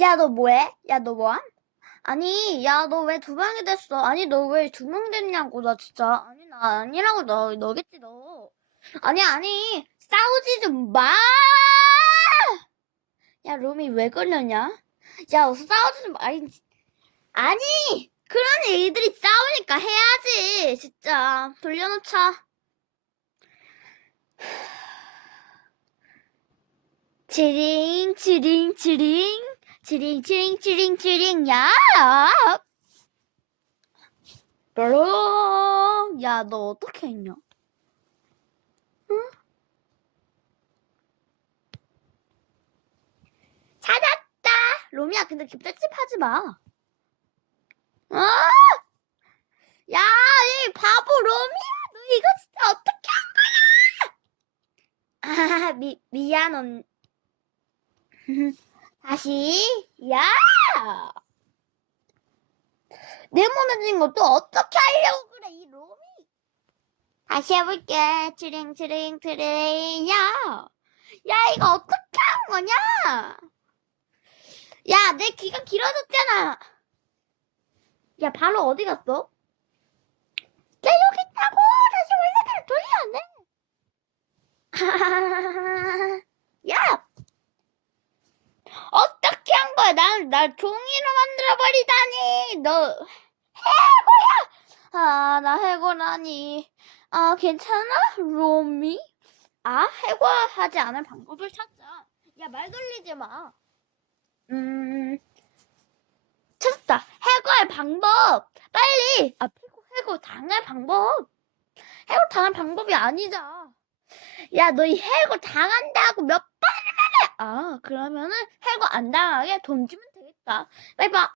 야, 너 뭐해? 야, 너 뭐함? 아니, 야, 너 왜 두 명이 됐어? 아니, 너 왜 두 명 됐냐고, 나 진짜. 아니, 나 아니라고, 너, 너겠지, 너. 아니, 아니, 싸우지 좀 마! 야, 로미 왜 그러냐? 야, 싸우지 좀 마. 아니, 아니, 그런 애들이 싸우니까 해야지. 진짜. 돌려놓자. 치링, 치링, 치링. 치링, 치링, 치링, 치링, 야! 뾰롱. 야, 너 어떻게 했냐? 응? 찾았다! 로미야, 근데 깁새집 하지 마. 어? 야, 이 바보 로미야! 너 이거 진짜 어떻게 한 거야? 아, 미, 미안, 언. 다시, 야! 네모내진 것도 어떻게 하려고 그래, 이 로미? 다시 해볼게. 트링, 트링, 트링, 야! 야, 이거 어떻게 한 거냐? 야, 내 귀가 길어졌잖아. 야, 바로 어디 갔어? 야, 여기 있다고! 다시 원래대로 돌려, 안 해? 야! 거야? 난, 날 종이로 만들어버리다니! 너, 해고야! 아, 나 해고라니. 아, 괜찮아? 로미? 아, 해고하지 않을 방법을 찾자. 야, 말 돌리지 마. 음, 찾았다. 해고할 방법. 빨리. 아, 해고, 해고 당할 방법. 해고 당할 방법이 아니자. 야, 너 이 해고 당한다고 몇 말해. 아, 그러면은 해고 안 당하게 돈 주면 되겠다. 봐.